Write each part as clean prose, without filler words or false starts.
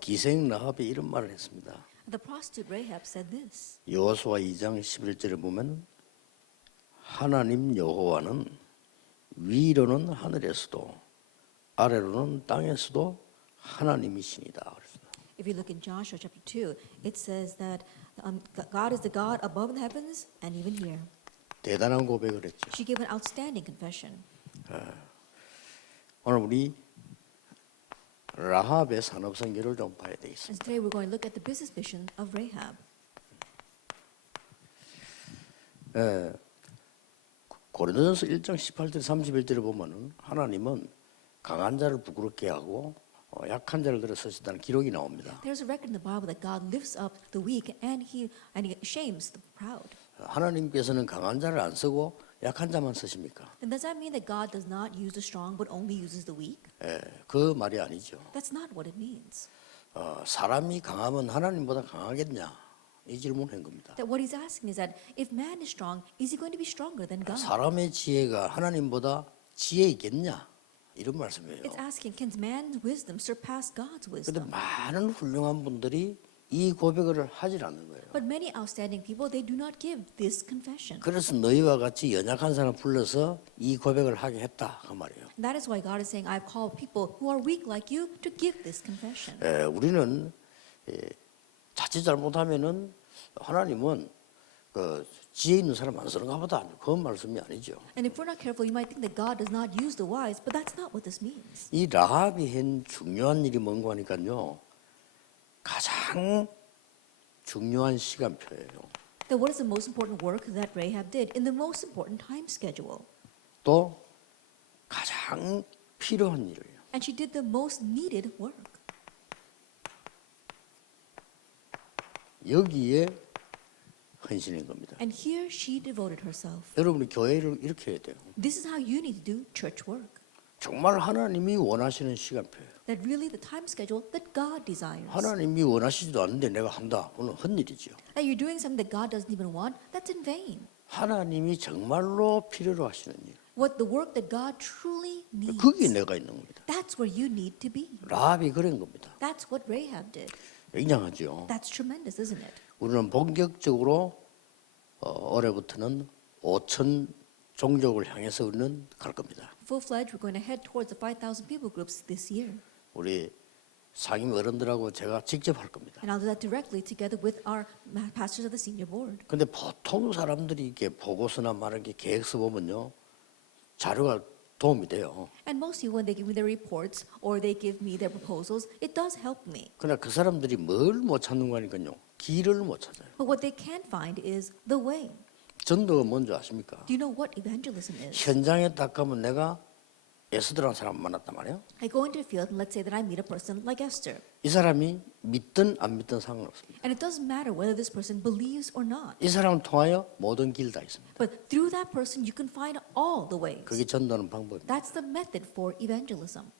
기생 라합이 이런 말을 했습니다. The prostitute Rahab said this. 여호수아 2장 11절에 보면 하나님 여호와는 위로는 하늘에서도 아래로는 땅에서도 하나님이시니다. 그랬습니다. If you look in Joshua chapter 2, it says that God is the God above in the heavens and even here. 대단한 고백을 했죠. She gave an outstanding confession. 오늘 우리 라합의 산업 선계를 좀 봐야 되겠습니다. And today we're going to look at the business mission of Rahab. 고린도전서 1장 18절 31절에 보면은 하나님은 강한 자를 부끄럽게 하고 약한 자를 들어 서시다는 기록이 나옵니다. There's a record in the Bible that God lifts up the weak and he shames the proud. 하나님께서는 강한 자를 안 쓰고 약한 자만 쓰십니까? And does that mean that God does not use the strong but only uses the weak? 그 말이 아니죠. That's not what it means. 사람이 강하면 하나님보다 강하겠냐? 이 질문한 겁니다. That what he's asking is that if man is strong, is he going to be stronger than God? 사람의 지혜가 하나님보다 지혜 있겠냐? 이런 말씀이에요. It's asking, can man's wisdom surpass God's 그런데 wisdom? 많은 훌륭한 분들이 이 고백을 하질 않는 거예요. But many outstanding people, they do not give this confession. 그래서 너희와 같이 연약한 사람 불러서 이 고백을 하게 했다 그 말이에요. And that is why God is saying, I've called people who are weak like you to give this confession. 우리는 자칫 잘못하면은 하나님은 그 지혜 있는 사람 안 쓰는가 보다 그런 말씀이 아니죠. And if we're not careful, you might think that God does not use the wise, but that's not what this means. 이 라합이 한 중요한 일이 뭔가 하니까요. 가장 중요한 시간표예요. Then what is the most important work that Rahab did in the most important time schedule? 또 가장 필요한 일이에요. And she did the most needed work. 여기에 헌신인 겁니다. And here she devoted herself. 여러분이 교회를 이렇게 해야 돼요. This is how you need to do church work. 정말 하나님이 원하시는 시간표예요. That really the time schedule that God desires. 하나님이 원하시지도 않는데 내가 한다. 그건 헛일이죠. That you're doing something that God doesn't even want, that's in vain. 하나님이 정말로 필요로 하시는 일. What the work that God truly needs. 거기에 내가 있는 겁니다. That's where you need to be. 라합이 그런 겁니다. That's what Rahab did. 굉장하죠. That's tremendous, isn't it? 우리는 본격적으로 올해부터는 5천 종족을 향해서 우리는 갈 겁니다. Full-fledged, we're going to head towards the 5,000 people groups this year. 우리 상임 어른들하고 제가 직접 할 겁니다. And I'll do that directly together with our pastors of the senior board. 근데 보통 사람들이 이렇게 보고서나 말하는 게 계획서 보면요. 자료가 도움이 돼요. And mostly when they give me their reports or they give me their proposals, it does help me. 그러나 그 사람들이 뭘 못 찾는 거니까요. 길을 못 찾아요. But what they can't find is the way. 전도가 뭔지 아십니까? Do you know what evangelism is? 현장에 딱 가면 내가 에스더라는 사람 만났단 말이에요. I go into a field and let's say that I meet a person like Esther. 이 사람이 믿든 안 믿든 상관없습니다. And it doesn't matter whether this person believes or not. 이 사람을 통하여 모든 길 다 있습니다. But through that person, you can find all the ways. 그게 전도하는 방법입니다. That's the method for evangelism.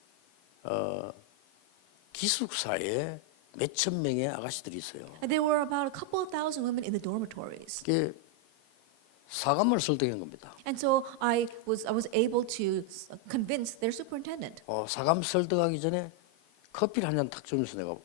기숙사에 몇천 명의 아가씨들이 있어요. And there were about a couple of thousand women in the dormitories. 그게 사감을 설득한 겁니다. And so I was able to convince their superintendent. 사감 설득하기 전에 커피를 한 잔 탁 주면서 내가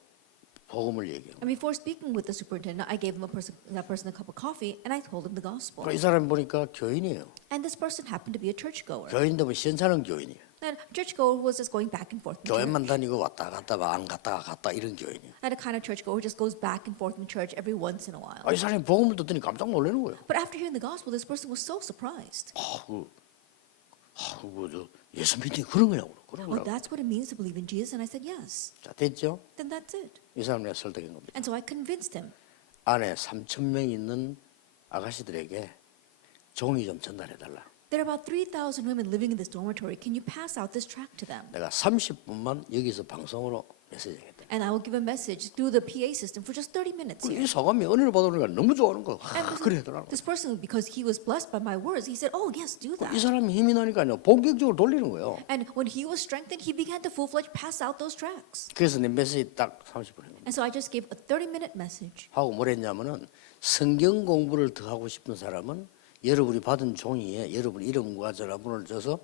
복음을 얘기해요. And before speaking with the superintendent, I gave that person a cup of coffee and I told him the gospel. 이 사람 보니까 교인이에요. And this person happened to be a churchgoer. 교인도 뭐 시원찮은 교인이에요. And churchgoer was just going back and forth in church. 교회만 다니고 왔다 갔다 안 갔다가 갔다 이런 교인이에요. And a kind of churchgoer who just goes back and forth in church every once in a while. 이 사람이 복음을 듣더니 깜짝 놀라는 거예요. But after hearing the gospel, this person was so surprised. 저 예수 믿는 그런 거냐고. 그런 Oh, 거라고. that's what it means to believe in Jesus. And I said, yes. 자, 됐죠? Then that's it. 이 사람 내가 설득한 겁니다. And so I convinced him. 안에 3천 명 있는 아가씨들에게 종이 좀 전달해달라. There are about 3,000 women living in this dormitory. Can you pass out this tract to them? 내가 30분만 여기서 방송으로 메시지하겠다. And I will give a message through the PA system for just 30 minutes 이 here. 사감이 은혜를 받으니까 너무 좋아하는 거야. And 그래 하더라고. this person, because he was blessed by my words, he said, oh, yes, do 이 that. 사람이 힘이 나니까요. 본격적으로 돌리는 거예요. And when he was strengthened, he began to full-fledged pass out those tracts. 그래서 내 메시지 딱 30분 한 겁니다. And so I just gave a 30-minute message. 하고 뭘 했냐면은 성경 공부를 더 하고 싶은 사람은 여러분이 받은 종이에 여러분 이름과 전화번호를 줘서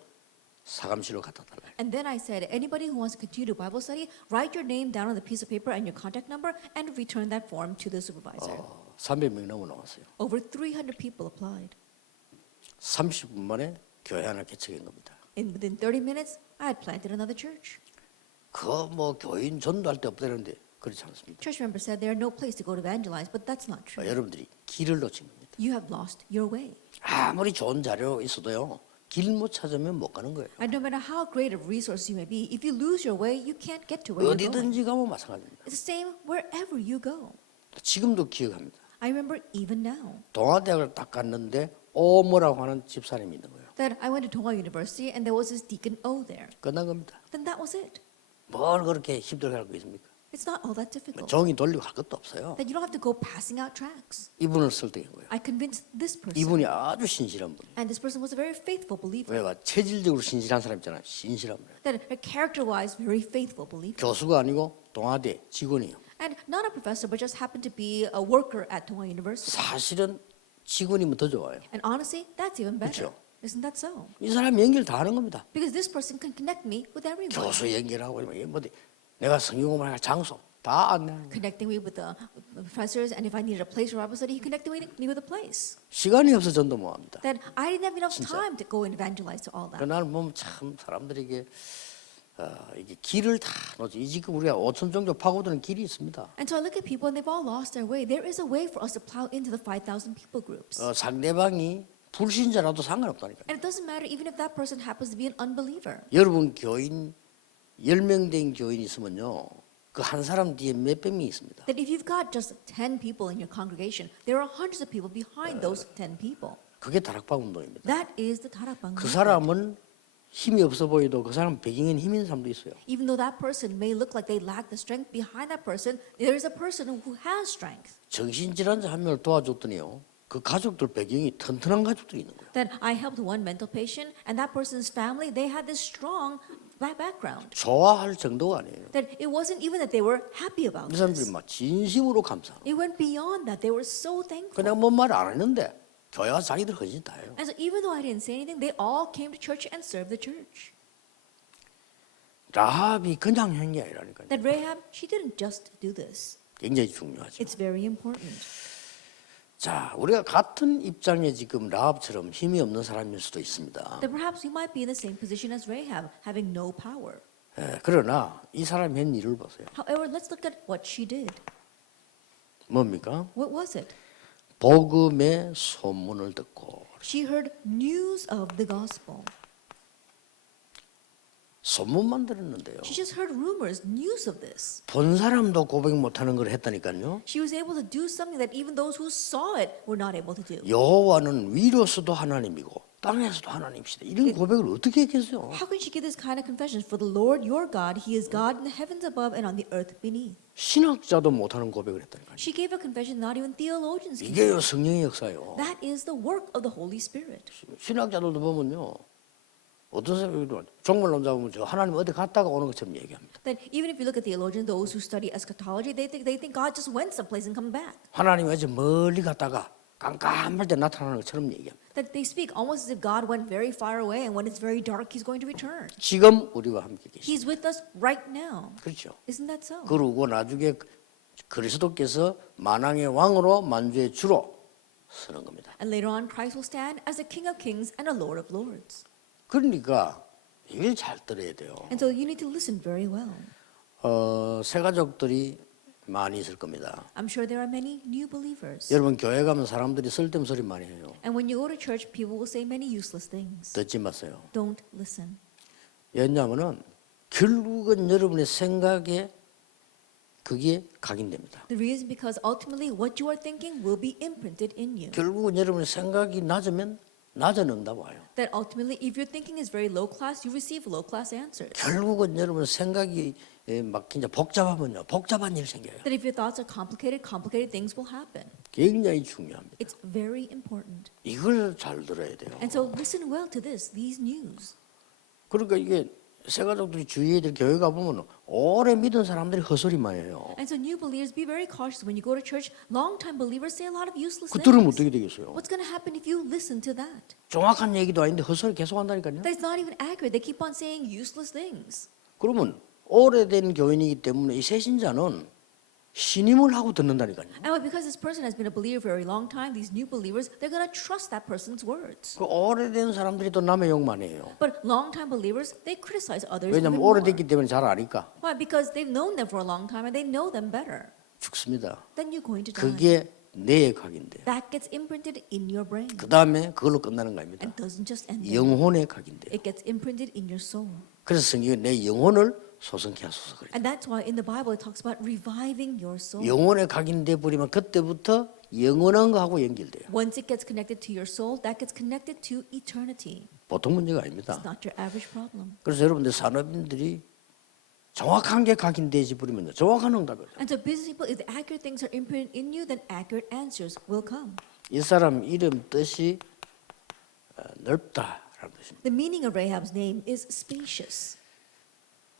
사감실로 갖다 달라. And then I said, anybody who wants to continue to Bible study, write your name down on the piece of paper and your contact number and return that form to the supervisor. 300명 넘어 나왔어요. Over 300 people applied. 30분 만에 교회 하나 개척한 겁니다. Within 30 minutes, I had planted another church. 그 뭐 교인 전도할 데 없다는데 그렇지 않습니다. Church members said there are no place to go to evangelize, but that's not true. 여러분들이 길을 놓친 겁니다. You have lost your way. 아무리 좋은 자료 있어도요. 길 못 찾으면 못 가는 거예요. And no matter how great of resource you may be, if you lose your way, you can't get to where you're going. 어디든지 가면 마찬가지입니다. It's the same wherever you go. 지금도 기억합니다. I remember even now 동아대학을 딱 갔는데 오모라고 하는 집사님이 있는 거예요. that I went to Donghua University and there was this Deacon O there. 끝난 겁니다. Then that was it. 뭘 그렇게 힘들게 할 거 있습니까? It's not all that 뭐 difficult. 종이 돌리고 할 것도 없어요. That you don't have to go passing out tracts. 이분을 설득한 거예요. I convinced this person. 이분이 아주 신실한 분이에요. And this person was a very faithful believer. 왜 체질적으로 신실한 사람 있잖아요. 신실한 분. That a character-wise very faithful believer. 교수가 아니고 동아대 직원이에요. And not a professor, but just happened to be a worker at Donghua University. 사실은 직원이면 더 좋아요. And honestly, that's even better. 그렇죠. Isn't that so? 이 사람 연결 다 하는 겁니다. Because this person can connect me with everyone. 교수 연결하고 뭐 내가 성경공부를 할 장소 다 안내하는 거예요. Connecting me with the professors, and if I needed a place for Bible study, he connected me with a place. 시간이 없어 전도 못 합니다. That I didn't have enough 진짜. time to go and evangelize to all that. 나는 보면 참 사람들에게 이게 길을 다 놓지. 이 지금 우리가 5천 정도 파고드는 길이 있습니다. And so I look at people, and they've all lost their way. There is a way for us to plow into the 5,000 people groups. 상대방이 불신자라도 상관없다니까. And it doesn't matter even if that person happens to be an unbeliever. 여러분 교인 10명 된 교인이 있으면요. 그 한 사람 뒤에 몇백 명이 있습니다. That if you've got just 10 people in your congregation, there are hundreds of people behind those 10 people. 그게 다락방 운동입니다. That is the Tarakbang 그 movement. 사람은 힘이 없어 보여도 그 사람 배경엔 힘 있는 사람도 있어요. Even though that person may look like they lack the strength, behind that person, there is a person who has strength. 정신질환자 한 명을 도와줬더니요. 그 가족들 배경이 튼튼한 가족들이 있는 거예요. That I helped one mental patient, and that person's family, they had this strong background. 좋아할 정도가 아니에요. That it wasn't even that they were happy about 그 사람들이 this. 막 진심으로 감사하는 거예요. It went beyond that. They were so thankful. 그냥 뭔 말 안 했는데 교회가 자기들 헌신 다 해요. And so even though I didn't say anything, they all came to church and served the church. 라합이 그냥 한 게 아니라니까요. That Rahab, she didn't just do this. 굉장히 중요하죠. It's very important. 자, 우리가 같은 입장에 지금 라합처럼 힘이 없는 사람일 수도 있습니다. That perhaps we might be in the same position as Rahab, having no power. 그러나 이 사람이 한 일을 보세요. However, let's look at what she did. 뭡니까? What was it? 복음의 소문을 듣고 She heard news of the gospel. 소문만 들었는데요. She just heard rumors, news of this. 본 사람도 고백 못하는 걸 했다니까요. She was able to do something that even those who saw it were not able to do. 여호와는 위로서도 하나님이고 땅에서도 하나님이시다. 이런 고백을 어떻게 했겠어요? How can she give this kind of confession? For the Lord your God, He is God in the heavens above and on the earth beneath. 신학자도 못하는 고백을 했다니까요. She gave a confession not even theologians can. 이게요 성령의 역사요. That is the work of the Holy Spirit. 신학자들도 보면요. 어떤 사람들도 종말론 잡으면 저 하나님 어디 갔다가 오는 것처럼 얘기합니다. That even if you look at theologians, those who study eschatology, they think God just went someplace and come back. 하나님 어제 멀리 갔다가 깜깜할 때 나타나는 것처럼 얘기합니다. That they speak almost as if God went very far away, and when it's very dark, He's going to return. 지금 우리와 함께 계십니다. He's with us right now. 그렇죠. Isn't that so? 그러고 나중에 그리스도께서 만왕의 왕으로 만주의 주로 서는 겁니다. And later on, Christ will stand as the King of Kings and a Lord of Lords. 그러니까 이걸 잘 들어야 돼요. And so you need to listen very well. 새 가족들이 많이 있을 겁니다. I'm sure there are many new believers. 여러분 교회 가면 사람들이 쓸데없는 소리 많이 해요. And when you go to church, people will say many useless things. 듣지 마세요. Don't listen. 왜냐하면은 결국은 여러분의 생각에 그게 각인됩니다. The reason because ultimately what you are thinking will be imprinted in you. 결국은 여러분의 생각이 낮으면 낮은 응답 와요. That ultimately, if your thinking is very low class, you receive low class answers. 결국은 여러분 생각이 막 진짜 복잡하면요, 복잡한 일 생겨요. That if your thoughts are complicated, complicated things will happen. 굉장히 중요합니다. It's very important. 이걸 잘 들어야 돼요. And so listen well to this, these news. 그러니까 이게 새 가족들이 주위에 교회 가 보면 오래 믿은 사람들이 헛소리만 해요. And so new believers, be very cautious when you go to church. Long-time believers say a lot of useless 그 들으면 things. 어떻게 되겠어요? What's going to happen if you listen to that? 정확한 얘기도 아닌데 헛소리 계속 한다니까요. That is not even accurate. They keep on saying useless things. 그러면 오래된 교인이기 때문에 이 새신자는 신임을 하고 듣는다니까요. And because this person has been a believer for a very long time, these new believers, they're going to trust that person's words. 그 오래된 사람들이 또 남의 욕만 해요. But long-time believers, they criticize others 왜냐하면 even more. 오래됐기 때문에 잘 아니까. Why? Because they've known them for a long time and they know them better. 죽습니다. Then you're going to die. 그게 내역학인데. That gets imprinted in your brain. 그 다음에 그걸로 끝나는 겁니다. And doesn't just end there. 영혼의 각인데. It gets imprinted in your soul. 그래서 성경에 내 영혼을 소성케 하소서 그래요. And that's why in the Bible it talks about reviving your soul. 영혼에 각인돼 버리면 그때부터 영원한 거하고 연결돼요. Once it gets connected to your soul, that gets connected to eternity. 보통 문제가 아닙니다. It's not your average problem. 그래서 여러분들 산업인들이 정확한 게 각인되지 버리면 정확한 응답을. And so business people, if the accurate things are imprinted in you, then accurate answers will come. 이 사람 이름 뜻이 넓다라는 뜻입니다. The meaning of Rahab's name is spacious.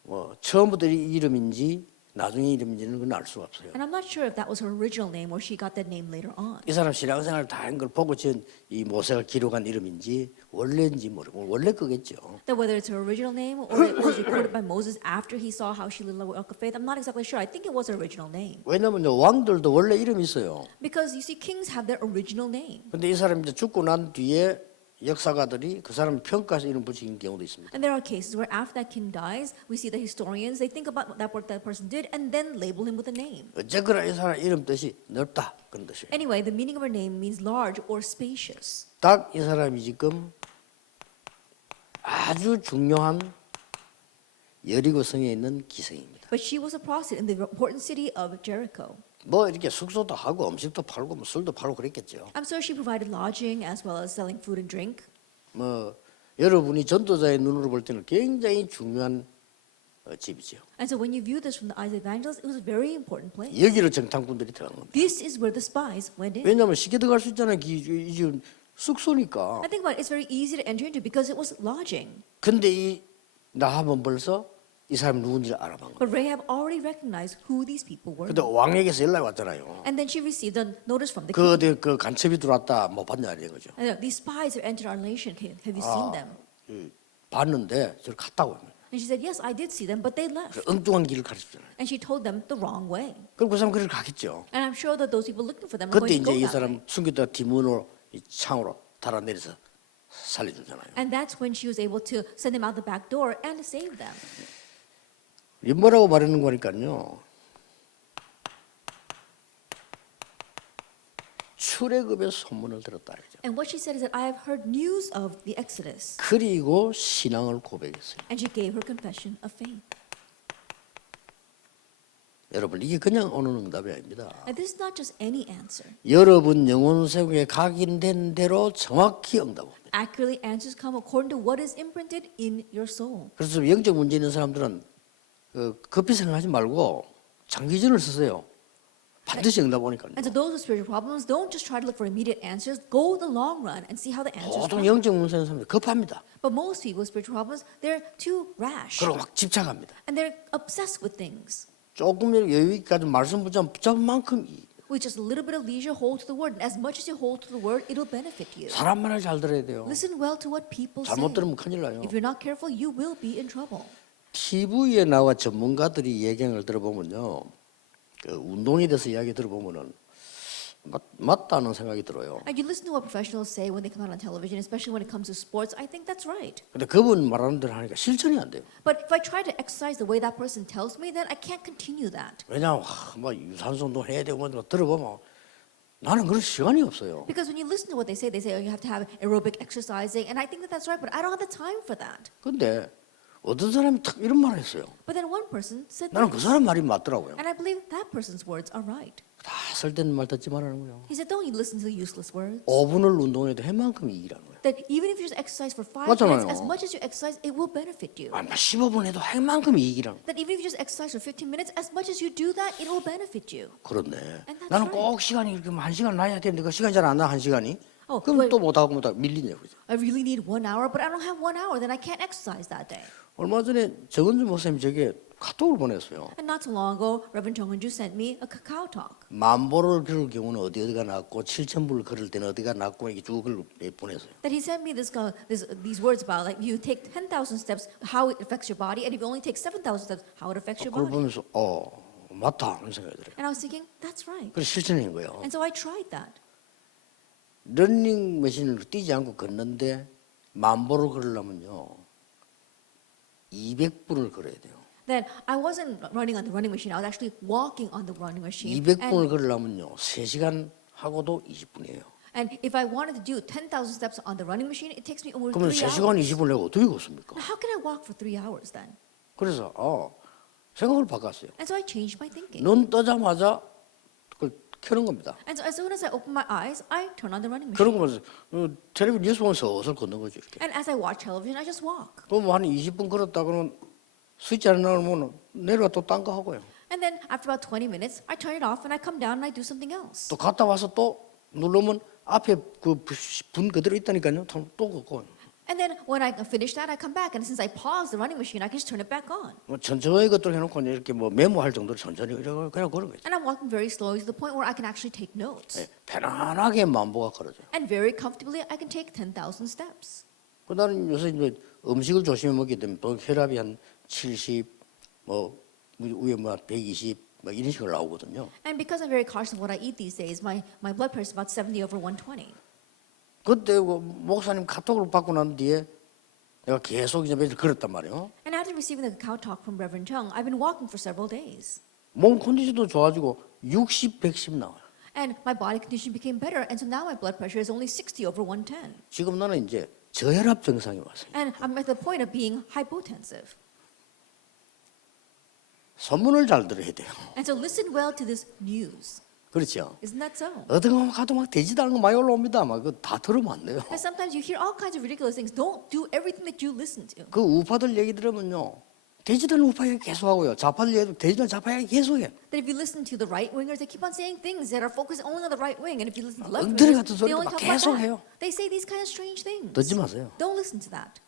뭐 처음부터 이 이름인지 나중에 이름인지는 그건 알 수가 없어요. And I'm not sure if that was her original name or she got that name later on. 이 사람 신앙생활 다 한 걸 보고 지은 이 모세가 기록한 이름인지 원래인지 모르고 원래 거겠죠. That whether it's her original name or it was recorded by Moses after he saw how she lived a walk of faith, I'm not exactly sure. I think it was her original name. 왜냐면 왕들도 원래 이름이 있어요. Because you see, kings have their original name. 근데 이 사람이 이제 죽고 난 뒤에 역사가들이 그 사람 평가해서 이름 붙이는 경우도 있습니다. And there are cases where after that king dies, we see the historians, they think about that work that person did and then label him with a name. 어쨌거나 이 사람 이름 뜻이 넓다 그런 뜻이에요. Anyway, the meaning of her name means large or spacious. 딱 이 사람이 지금 아주 중요한 여리고성에 있는 기생입니다. But she was a prostitute in the important city of Jericho. 뭐 이렇게 숙소도 하고 음식도 팔고 뭐 술도 팔고 그랬겠죠. I'm sure she provided lodging as well as selling food and drink. 뭐 여러분이 전도자의 눈으로 볼 때는 굉장히 중요한 집이죠. And so when you view this from the eyes of evangelists, it was a very important place. 여기로 정탐꾼들이 들어간 겁니다. This is where the spies went in. 왜냐하면 쉽게 들어갈 수 있잖아요. 이 집 숙소니까. I think about it, it's very easy to enter into because it was lodging. 근데 이 나하면 벌써 이 사람이 누군지 알아본 거예요. But Rahab already recognized who these people were. 근데 왕에게서 연락이 왔잖아요. And then she received a notice from the 그 king. 어디 그 간첩이 들어왔다 못 봤냐 이런 거죠. And these spies have entered our nation. Have you seen them? 봤는데 저를 갔다고 합니다. And she said, yes, I did see them, but they left. 그래서 엉뚱한 길을 가르쳤잖아요. And she told them the wrong way. 그럼 그 사람 그를 가겠죠. And I'm sure that those people looking for them are 그때 going to 이제 이 go that way. 사람 숨겼다가 뒷문으로 이 창으로 달아내려서 살려주잖아요. And that's when she was able to send them out the back door and save them. 이 뭐라고 말하는 거니까요. 출애굽의 소문을 들었다 이죠. And what she said is that I have heard news of the Exodus. 그리고 신앙을 고백했어요. And she gave her confession of faith. 여러분 이게 그냥 오는 응답이 아닙니다. And this is not just any answer. 여러분 영혼 세계에 각인된 대로 정확히 응답합니다. Accurately answers come according to what is imprinted in your soul. 그래서 영적 문제 있는 사람들은 급히 생각하지 말고 장기전을 쓰세요. 반드시 응답 오니까요. And so those with spiritual problems, don't just try to look for immediate answers. Go the long run and see how the answers 보통 come. 영적 문제 있는 사람들 급합니다. But most people with spiritual problems, they're too rash. 그리고 막 집착합니다. And they're obsessed with things. 조금이라도 여유 있게까지 말씀 붙잡은 만큼 With just a little bit of leisure, hold to the word. And as much as you hold to the word, it'll benefit you. 사람 말을 잘 들어야 돼요. Listen well to what people say. 잘못 들으면 큰일 나요. If you're not careful, you will be in trouble. TV에 나와 전문가들이 얘기를 들어보면요, 그 운동에 대해서 이야기 들어보면은 맞다는 생각이 들어요. And you listen to what professionals say when they come out on television, especially when it comes to sports. I think that's right. 근데 그분 말하는 대로 하니까 실천이 안 돼요. But if I try to exercise the way that person tells me, then I can't continue that. 왜냐하면 뭐 유산소 운동 해야 되고 뭐 들어보면 나는 그럴 시간이 없어요. Because when you listen to what they say, oh, you have to have aerobic exercising, and I think that that's right, but I don't have the time for that. 근데 어떤 사람이 탁 이런 말을 했어요. But then one person said 나는 그 this, 사람 말이 맞더라고요. and I believe that person's words are right. 다 쓸데없는 말 듣지 말라는 거예요. He said, don't you listen to the useless words. 5분을 운동해도 해만큼 이기라는 거예요. That even if you just exercise for 5 맞잖아요. minutes, as much as you exercise, it will benefit you. 15분 해도 해만큼 이기라는 거예요. That even if you just exercise for 15 minutes, as much as you do that, it will benefit you. 그렇네. And that's 나는 right. 꼭 시간이 이렇게 1시간 나야 되는데 그 시간이 잘 안 나, 1시간이. Oh, 그럼 well, 또 못하고 밀리냐 그죠? I really need 1 hour, but I don't have 1 hour. Then I can't exercise that day. 얼마 전에 정은주 목사님 제게 카톡을 보냈어요. And not too long ago, Reverend Jung Eun-ju sent me a Kakao Talk. 만보를 걸을 경우는 어디가 낫고 7,000보를 걸을 때는 어디가 낫고 이렇게 쭉 보냈어요. That he sent me these words about like you take 10,000 steps, how it affects your body, and if you only take 7,000 steps, how it affects your 그걸 body. 보면서 맞다 하는 생각이 들어요. And I was thinking, that's right. 그래서 실천한 거예요. And so I tried that. 러닝머신을 뛰지 않고 걷는데 만보를 걸으려면요 200분을 걸어야 돼요. Then I wasn't running on the running machine. I was actually walking on the running machine. 200분을 걸으려면요 3시간 하고도 20분이에요. And if I wanted to do 10,000 steps on the running machine, it takes me over 그러면 3 3시간 hours. 20분을 내가 어떻게 걷습니까? How can I walk for 3 hours then? 그래서 생각을 바꿨어요. And so I changed my thinking. 눈 뜨자마자 그걸 켜는 겁니다. And so as soon as I open my eyes, I turn on the running machine. 그러고 보면서 텔레비전 뉴스 보면서 어슬 걷는 거죠. 이렇게. And as I watch television, I just walk. 그럼 한 20분 걸었다 그러면 스위치 안 나오면 내려가 또 딴 거 하고요. And then after about 20 minutes, I turn it off and I come down and I do something else. 또 갔다 와서 또 누르면 앞에 그 분 그대로 있다니까요. 또 걷고. And then when I finish that, I come back. And since I paused the running machine, I can just turn it back on. 뭐 천천히 것들 해놓고 이렇게 뭐 메모할 정도로 천천히 이렇게 그냥 걸은 거죠. And I'm walking very slowly to the point where I can actually take notes. 예, 편안하게 만보가 걸어져요. And very comfortably, I can take 10,000 steps. 나는 요새 이제 음식을 조심해 먹기 때문에 또 혈압이 한 70, 뭐 위에 뭐 120, 뭐 이런 식으로 나오거든요. And because I'm very cautious of what I eat these days, my blood pressure is about 70/120. 그때 그 목사님 카톡을 받고 난 뒤에 내가 계속 이제 며칠 걸었단 말이에요. And after receiving the Kakao Talk from Reverend Chung, I've been walking for several days. 몸 컨디션도 좋아지고 60, 110 나와요. And my body condition became better, and so now my blood pressure is only 60/110. 지금 나는 이제 저혈압 증상이 왔어요. And I'm at the point of being hypotensive. 선문을 잘 들어야 돼요. And so listen well to this news. 그렇죠. Isn't that so? 어떤 거 가도 막 되지도 않은 거 많이 올라옵니다. 막 그거 다 들으면 안 돼요. And sometimes you hear all kinds of ridiculous things. Don't do everything that you listen to. 그 우파들 얘기 들으면요. 되지도 않은 우파 얘기 계속 하고요. 좌파들 얘기도 되지도 않은 좌파 얘기 계속 해. That if you listen to the right wingers, they keep on saying things that are focused only on the right wing. And if you listen to left 엉터리 wingers, 같은 they 소리도 only 막 talk about 계속 that. 해요. They say these kind of strange things. 듣지 마세요. Don't listen to that.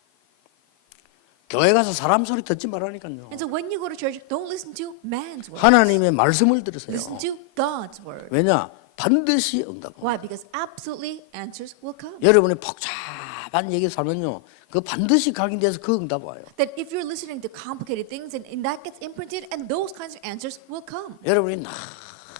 교회 가서 사람 소리 듣지 말라니까요. And so when you go to church, don't listen to man's words. 하나님의 말씀을 들으세요. Listen to God's word. 왜냐? 반드시 응답. Why? Because absolutely answers will come. 여러분이 복잡한 얘기 살면요. 그 반드시 각인돼서 그 응답 와요. That if you're listening to complicated things, and that gets imprinted, and those kinds of answers will come. 여러분이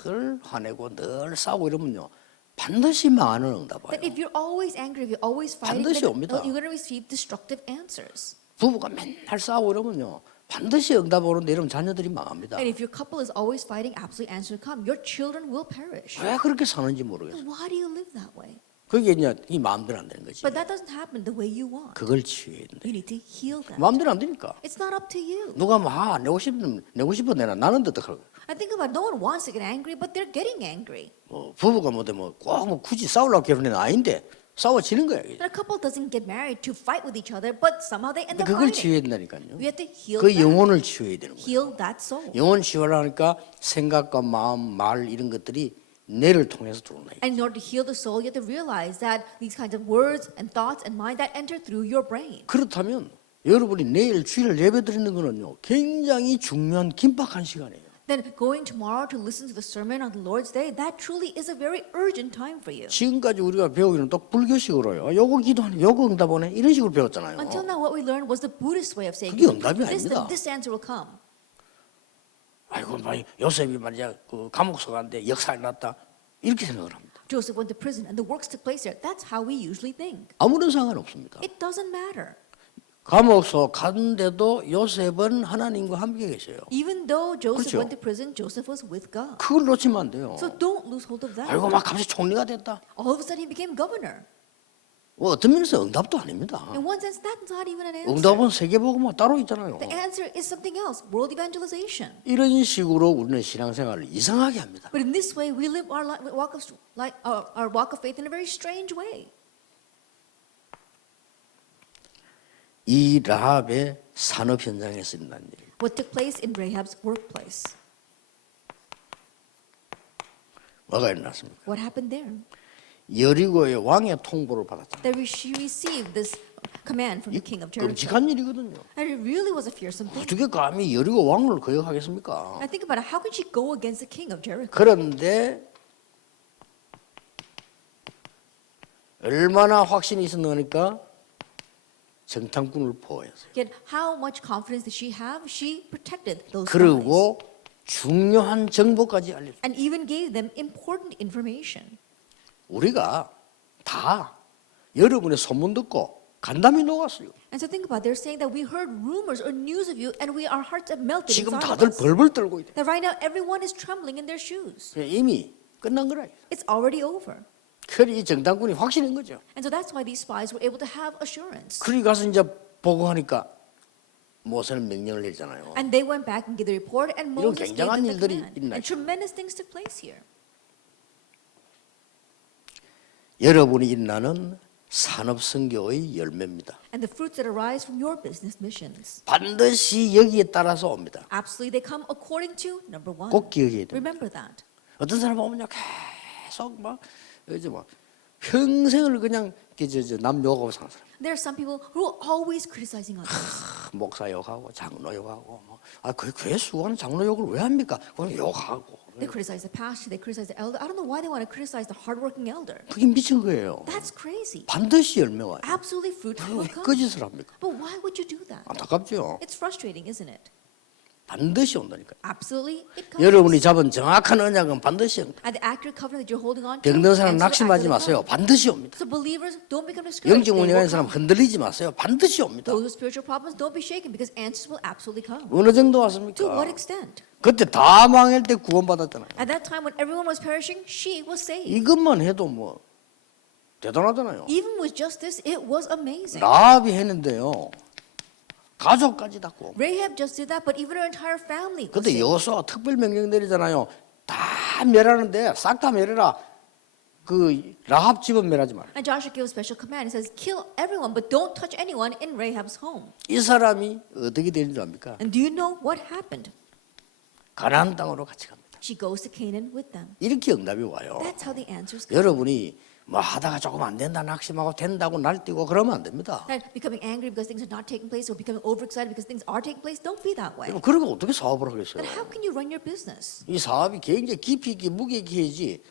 늘 화내고 늘 싸우고 이러면요. 반드시 망하는 응답 와요. That if you're always angry, if you're always fighting, 반드시 then 옵니다. you're going to receive destructive answers. 부부가 맨날 싸우고 이러면요. 반드시 응답 오는데 이러면 자녀들이 망합니다. And if your couple is always fighting, absolutely answer will come. Your children will perish. 왜 그렇게 사는지 모르겠어요. Then why do you live that way? 그게 이제 이 마음대로 안 되는 거지. But that doesn't happen the way you want. 그걸 치유해야 된다. You need to heal that. 마음대로 안 되니까. It's not up to you. 누가 뭐 내고 싶어 내나 나는 어떡하고. I think about it, no one wants to get angry, but they're getting angry. 뭐 부부가 꼭 굳이 싸우려고 결혼은 아닌데 싸워지는 거야. And a couple doesn't get married to fight with each other, but somehow they end 근데 up 그걸 fighting. 치유해야 된다니까요. We have to heal 그 that. 영혼을 치유해야 되는 거예요. Heal that soul. 영혼 치유하려니까 생각과 마음, 말 이런 것들이 뇌를 통해서 들어오는 거예요. And in order to heal the soul, you have to realize that these kinds of words and thoughts and mind that enter through your brain. 그렇다면 여러분이 내일 주일 예배 드리는 거는요. 굉장히 중요한 긴박한 시간이에요. Then going tomorrow to listen to the sermon on the Lord's Day, that truly is a very urgent time for you. 지금까지 우리가 배우기는 또 불교식으로요. 요거 기도하네, 요거 응답하네 이런 식으로 배웠잖아요. Until now, what we learned was the Buddhist way of saying, 그게 "You 응답이 do this, then 아닙니다. this answer will come." 아이고, 요셉이 말이야 그 감옥소 갔는데 역사에 났다 이렇게 생각을 합니다. Joseph went to prison and the works took place there. That's how we usually think. 아무런 상관 없습니다. It doesn't matter. 감옥소 갔는데도 요셉은 하나님과 함께 계셔요. Even though Joseph 그렇죠. went to prison, Joseph was with God. 그걸 놓치면 안 돼요. So don't lose hold of that. 아이고 막 갑자기 총리가 됐다. All of a sudden, he became governor. 뭐 어떤 면에서 응답도 아닙니다. In one sense, that's not even an answer. 응답은 세계복음화 따로 있잖아요. The answer is something else, world evangelization. 이런 식으로 우리는 신앙생활을 이상하게 합니다. But in this way, we live our walk of faith in a very strange way. 이 라합의 산업 현장에서 일어난 일. What took place in Rahab's workplace? 뭐가 일어났습니까? What happened there? 여리고의 왕의 통보를 받았잖아요. that she received this command from the king of Jericho. 끔찍한 일이거든요. And it really was a fearsome thing. 어떻게 감히 여리고 왕을 거역하겠습니까? I think about it, how could she go against the king of Jericho? 그런데 얼마나 확신이 있었느니까 정탐꾼을 보호했어요. Yet how much confidence did she have? She protected those spies. 그리고 중요한 정보까지 알려줬어요. And even gave them important information. 우리가 다 여러분의 소문 듣고 간담이 녹았어요. And so think about it, they're saying that we heard rumors or news of you and our hearts have melted 지금 inside of 다들 us. 벌벌 떨고 있대. That right now everyone is trembling in their shoes. 이미 끝난 거라. It's already over. 그래 이 정당군이 확신인 거죠. And so that's why these spies were able to have assurance. 그리 가서 이제 보고하니까 모세는 명령을 내리잖아요. And they went back and gave the report and 이런 Moses gave 굉장한 them the 일들이 command. 일어나죠. And tremendous things took place here. 여러분이 일어나는 산업선교의 열매입니다. And the fruits that arise from your business missions. 반드시 여기에 따라서 옵니다. Absolutely, they come according to number one. 꼭 기억해야 됩니다. Remember that. 어떤 사람 보면요 계속 막 이제 막 평생을 그냥 남 욕하고 사는 사람. There are some people who are always criticizing others. 목사 욕하고 장로 욕하고 그 교회 수고하는 장로 욕을 왜 합니까? 그냥 욕하고. They criticize the pastor, they criticize the elder. I don't know why they want to criticize the hardworking elder. 그게 미친 거예요. That's crazy. 반드시 열매 와요. Absolutely fruitful 왜 will come. 거짓을 합니까? But why would you do that? 안타깝죠. It's frustrating, isn't it? 반드시 온다니까요. Absolutely, it comes. 여러분이 잡은 정확한 언약은 반드시 옵니다. And the accurate covenant that you're holding on to. 병든 사람 and so 낙심하지 accurately 마세요. come. 반드시 옵니다. So believers, don't become discouraged. 영적 They 운영하는 will 사람 come. 흔들리지 마세요. 반드시 옵니다. Those with spiritual problems, don't be shaken because answers will absolutely come. 어느 정도 To 왔습니까? what extent? 그때 다 망할 때 구원받았잖아요. At that time when everyone was perishing, she was saved. 이것만 해도 뭐 대단하잖아요. Even with just this, it was amazing. 라합이 했는데요. 가족까지 다 구원. Rahab just did that, but even her entire family was 근데 saved. 여호수아가 특별 명령 내리잖아요. 다 멸하는데 싹 다 멸해라. 그 라합 집은 멸하지 마라. And Joshua gave a special command. He says, kill everyone, but don't touch anyone in Rahab's home. 이 사람이 어떻게 되는 줄 압니까? And do you know what happened? 가나안 땅으로 같이 갑니다. She goes to Canaan with them. 이렇게 응답이 와요. That's how the answers come. 여러분이 뭐 하다가 조금 안 된다 낙심하고 된다고 날뛰고 그러면 안 됩니다. That becoming angry because things are not taking place or becoming overexcited because things are taking place, don't be that way. 그리고 어떻게 사업을 하겠어요? Then how can you run your business? 이 사업이 굉장히 깊이 있게 무게 있게 해야지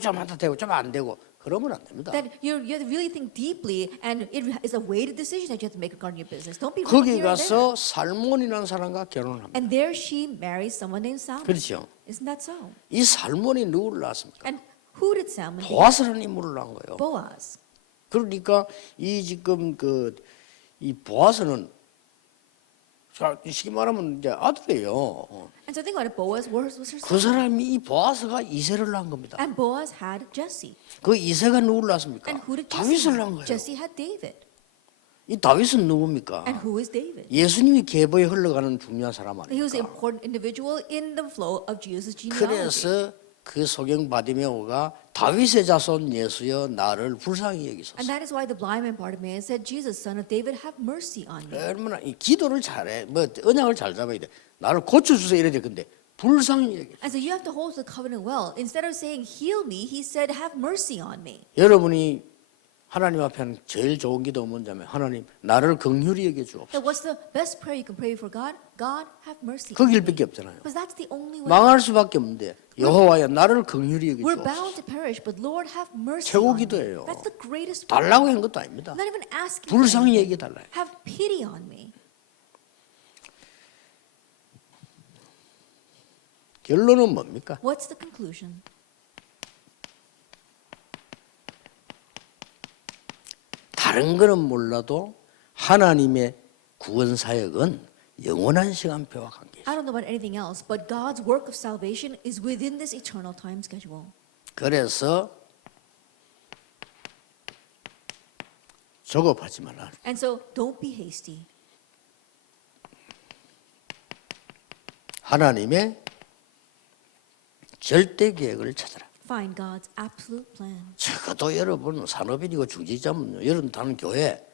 좀 한다 되고 좀 안 되고 그러면 안 됩니다. That you have to really think deeply, and it is a weighted decision that you have to make regarding your business. Don't be running 거기 here and there. 가서 살몬이라는 사람과 결혼을 합니다. And there she marries someone named Salmon. 그렇죠. Isn't that so? 이 살몬이 누구를 낳았습니까? And who did Salmon? 보아스라는 인물을 낳은 거예요. Boaz. 그러니까 이 지금 이 보아스는 쉽게 말하면 이제 아들이에요. And so think about it. Boaz was her 그 son. 사람이 이 보아스가 이세를 낳은 겁니다. And Boaz had Jesse. 그 이세가 누구를 낳았습니까? And who did Jesse 다윗을 have? 낳은 거예요. Jesse had David. 이 다윗은 누굽니까? And who is David? 예수님이 계보에 흘러가는 중요한 사람 He was an 아닙니까? important individual in the flow of Jesus' genealogy. 그래서 그 소경 바디메오가 다윗의 자손 예수여 나를 불쌍히 여기소서. And that is why the blind man Bartimaeus said, Jesus, son of David, have mercy on me. 얼마나 이 기도를 잘해, 뭐 언약을 잘 잡아야 돼. 나를 고쳐주세요 이래야 돼. 근데 불쌍히 여기. And so you have to hold the covenant well. Instead of saying, heal me, he said, have mercy on me. 여러분이 하나님 앞에 하는 제일 좋은 기도 뭔지면 하나님 나를 긍휼히 여겨 주옵소서. That what's the best prayer you can pray for God? God, have mercy 그 on me. 길밖에 없잖아요. Because that's the only way. 망할 수밖에 없는데 여호와야 나를 긍휼히 여겨 We're 주옵소서. bound to perish, but Lord, have mercy 최고 on me. 기도예요. That's the greatest prayer. 달라고 한 것도 아닙니다. Not even asking for 불쌍히 anything. 여겨 달라요. Have pity on me. 결론은 뭡니까? What's the conclusion? 다른 거는 몰라도 하나님의 구원 사역은 영원한 시간표와 관계. I don't know about anything else, but God's work of salvation is within this eternal time schedule. 그래서 조급하지 말라. And so don't be hasty. 하나님의 절대 계획을 찾아라. Find God's absolute plan. 적어도 여러분 산업인이고 중직자면 여러분 다른 교회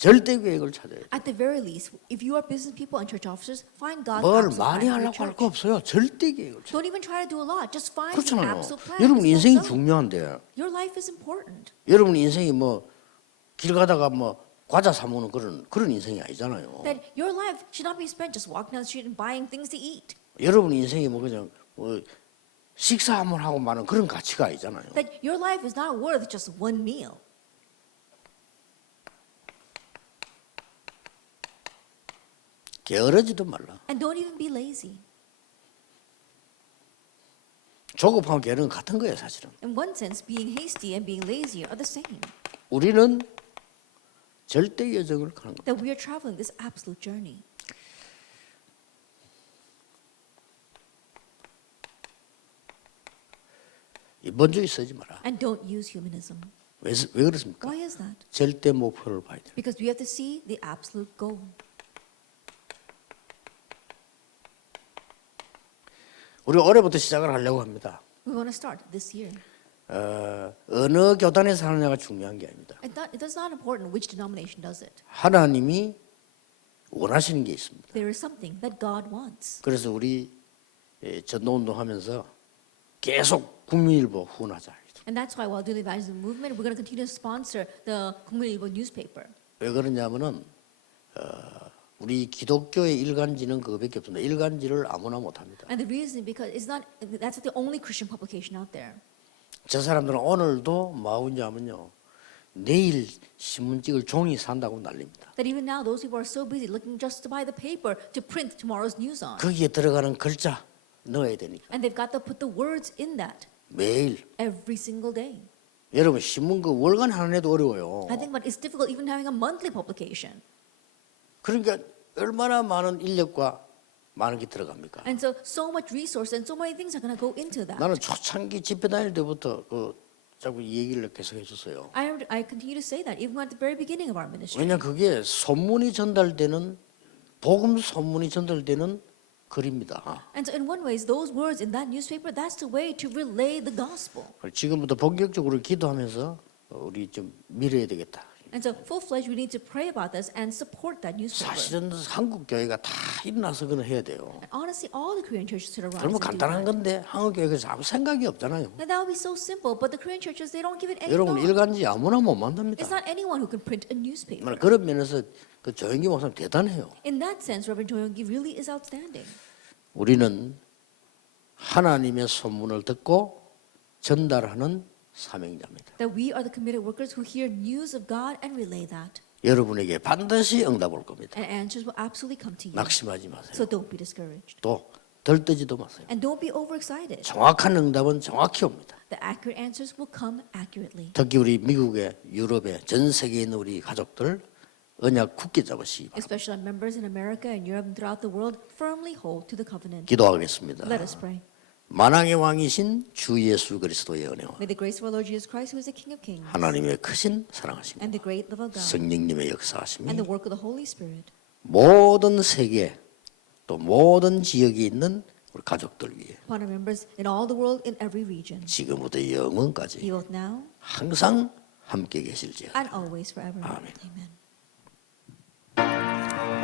절대 계획을 찾아야 돼. At the very least, if you are business people and church officers, find God's 뭘 absolute 많이 plan for your 하려고 할 거 church. 없어요. 절대 계획을 찾아야 Don't even try to do a lot. Just find the 그렇잖아요. absolute plan. 여러분 It's 인생이 not so. 중요한데 Your life is important. 여러분 인생이 뭐 길 가다가 뭐 과자 사 먹는 그런 인생이 아니잖아요. That your life should not be spent just walking down the street and buying things to eat. 여러분 인생이 뭐 그냥 뭐 식사 한번 하고 마는 그런 가치가 아니잖아요. That your life is not worth just one meal. 게으르지도 말라. And don't even be lazy. 조급하고 게으른 건 같은 거예요, 사실은. In one sense, being hasty and being lazy are the same. 우리는 절대 여정을 가는 거예요. That we are traveling this absolute journey. 이번주의 쓰지 마라. And don't use humanism. 왜 그렇습니까? Why is that? 절대 목표를 봐야 돼요. Because we have to see the absolute goal. 우리 올해부터 시작을 하려고 합니다. We want to start this year. 어느 교단에서 하느냐가 중요한 게 아닙니다. It's not important which denomination does it. 하나님이 원하시는 게 있습니다. There is something that God wants. 그래서 우리 전도운동 하면서 계속 국민일보 후원하자. And that's why while doing the evangelism movement, we're going to continue to sponsor the Komunilbo newspaper. 왜 그러냐면은 우리 기독교의 일간지는 그거밖에 없습니다. 일간지를 아무나 못합니다. And the reason because that's the only Christian publication out there. 저 사람들은 오늘도 뭐 하냐면요. 내일 신문 찍을 종이 산다고 난립니다. That even now those people are so busy looking just to buy the paper to print tomorrow's news on. 거기에 들어가는 글자 넣어야 되니까 And they've got to put the words in that 매일. every single day. 여러분 신문 그 월간 하는 애도 어려워요. I think but it's difficult even having a monthly publication. 그러니까 얼마나 많은 인력과 많은 게 들어갑니까? And so much resource and so many things are going to go into that. 나는 초창기 집회 다닐 때부터 자꾸 이 얘기를 계속 해줬어요. I continue to say that even at the very beginning of our ministry. 왜냐 그게 소문이 전달되는 복음 소문이 전달되는 글입니다. And so in one way, those words in that newspaper, that's the way to relay the gospel. 지금부터 본격적으로 기도하면서 우리 좀 밀어야 되겠다. And so full-fledged, we need to pray about this and support that newspaper. 사실은 한국 교회가 다 일어나서 그건 해야 돼요. And honestly, all the Korean churches should arise 그러면 and do 간단한 that. 건데 한국 교회가 아무 생각이 없잖아요. And that would be so simple, but the Korean churches, they don't give it any 여러분 thought. 일간지 아무나 못 만듭니다. It's not anyone who can print a newspaper. 그런 면에서 그 조영기 목사님 대단해요. In that sense, Reverend Jo Young-gi really is outstanding. 우리는 하나님의 소문을 듣고 전달하는 사명자입니다. That we are the committed workers who hear news of God and relay that. 여러분에게 반드시 응답 올 겁니다. And answers will absolutely come to you. 낙심하지 마세요. So don't be discouraged. 또 들뜨지도 마세요. And don't be overexcited. 정확한 응답은 정확히 옵니다. The accurate answers will come accurately. 특히 우리 미국의 유럽의 전 세계에 있는 우리 가족들 언약 굳게 잡으시기 바랍니다. Especially our members in America and Europe and throughout the world, firmly hold to the covenant. 기도하겠습니다. Let us pray. 만왕의 왕이신 주 예수 그리스도의 은혜와 May the grace of our Lord Jesus Christ, who is the King of Kings, 하나님의 크신 사랑하심, and the great love of God, 성령님의 역사하심이 and the work of the Holy Spirit, 모든 세계 또 모든 지역에 있는 우리 가족들 위해 upon our members in all the world, in every region, 지금부터 영원까지 be both now 항상 함께 계실지어다. and always forever. Amen. Amen.